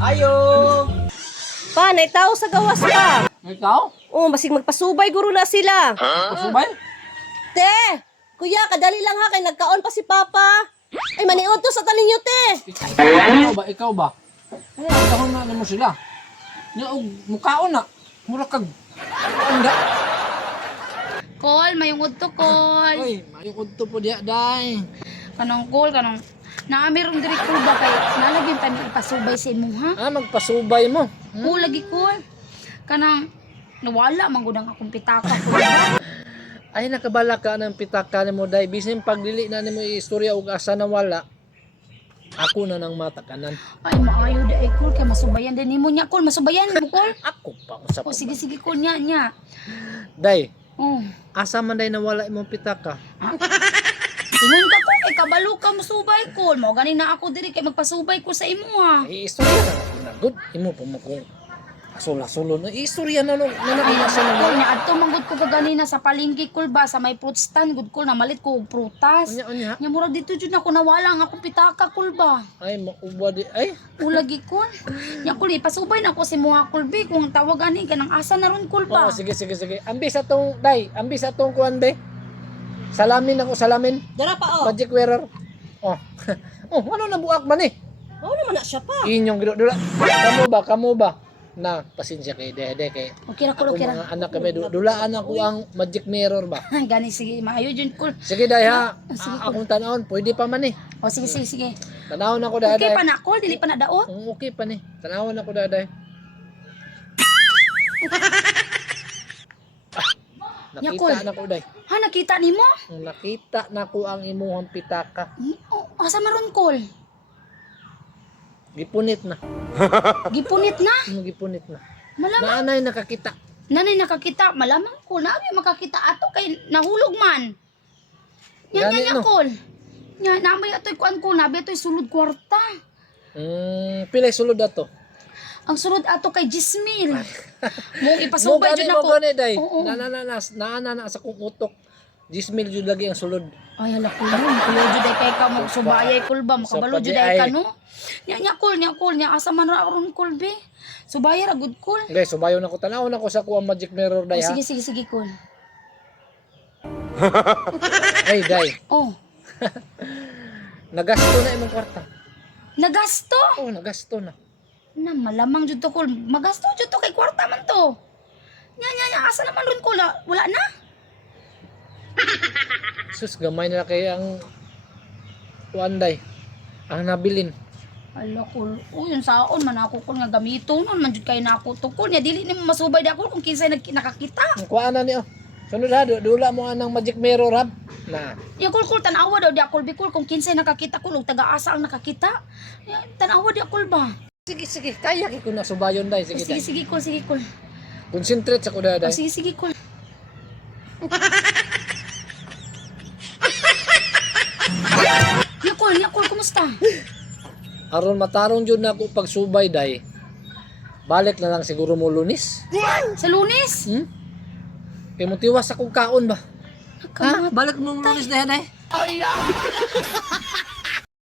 Ayo! Pa, naitaw sa gawas pa. Ikaw? Oh, masig magpasubay guro na sila. Pasubay? Te, kuya, kadali lang ha, kay nagkaon pa si Papa. Ay, maniod to sa tanin nyo, te. Ikaw ba? Ikaw ba? Ano, ang dahon na mo sila. Mukhaon na. Mura kag. Anda. Call, mayungod to call. Uy, mayukod to po diya, day. Kanong call, kanong naamirong diri call ba kay nalagyan tani ipasubay sa imo ha? Ah, magpasubay mo. Oo, lagi call. Kanang nawala man gud ang akong pitaka ko. Ay, nakabala ka ng pitaka ni mo, day. Bisin pagdili na ni mo istorya og asa na wala. Ako na nang matakanan. Ay, maayo da call kay masubayan din nimo nya call, masubayan mo call. Ako pa usap. O sige sige call nya. Day, Oh. asa man day nawala imong pitaka? Ingon ka ko kay kabalo ka musubay call. Mao gani na ako diri kay magpasubay ko sa imo ha. Ay, istorya na ako na good. Imo pa mo kung asula-sulo na istorya na nung Ay, asa na call wala. niya adto manggod ko kaganina sa palengke call ba sa may fruit stand gud call namalit ko og prutas. Unya. Nya mura dito jud ako nawala ang akong pitaka call ba. Ay, mauba di. Ay, Ulagi kol. Nya kol ipasubay na ko si Muha kol be kung tawag ani kanang asa na ron kol oh, pa. sige. Ambis atong, day. Ambis atong kuan be. Salamin ako, salamin. Dara pa, oh. Magic wearer. Oh. Oh, ano na buak man eh? Oo naman na siya pa. Inyong dula. Kamo ba? Na, pasensya kay Dede kay. Okay ra kol, Ako okay ra. mga anak kami, dulaan ako ang magic mirror ba? Ay gani sige maayo jud kol. Sige day ha. Sige, Akong tanawon, pwede pa man eh. O sige sige sige. Tanawon ako day. Okay pa na kol dili pa na daot. Okay pa ni. Tanawon ako day. Yakol. Nakita na ko day. Ha nakita nimo? Nakita na ko ang imuhang pitaka. Oh, asa maron kol? Gipunit na. Gipunit na. Gipunit na. Malamang Naanay nakakita. nanay nakakita malamang ko nabi makakita ato kay nahulog man. Nya Gani, nya no? kol. Nya namay atoy kuan ko nabi atoy sulod kwarta. Pilay sulod ato. Ang sulod ato kay Jismil. Mong ipasubay jud mo nako. gani day. Oo. Na sa kong utok. 10,000 jud lagi ang sulod. Ay hala ko lang. Kulo jud ay kay ka mo subayay kul ba makabalo jud ay ka no. Nya kul nya asa man ra ron kul be. Subayay ra gud kul. Guys, subayon ako tanawon ako sa kuang magic mirror day ha. Sige kul. Hey day. Oh, Nagasto na imong kwarta. nagasto. Oh, nagasto na. Na malamang jud to kul. Magasto jud to kay kwarta man to. Nya asa naman ron kul? Wala na. Sus, gamay na kay ang kuan day. Ang nabilin. Ala kul. Oh, yung saon man ako kul nga gamiton nun man jud kay nako to kul. Nya dili nimo masubay da kul kung kinsay nakakita. Ang kuan na niyo. Sunod ha, dula mo anang magic mirror hab. Na. Ya kul tanawa daw di akol bikul kung kinsay nakakita kul ug taga-asa ang nakakita. Ya, tanawa di akol ba? Sige, kaya ko na subayon day. Sige, Sige day. sige kul. Concentrate sa kuda Oh, day. sige kul. Ya kul kumusta? Aron matarong jud na ako pag subay day. Balik na lang siguro mo Lunes. Sa Lunes? Kay mo tiwas akong kaon ba? Nakamat. Balik mo Lunes day day. Ay,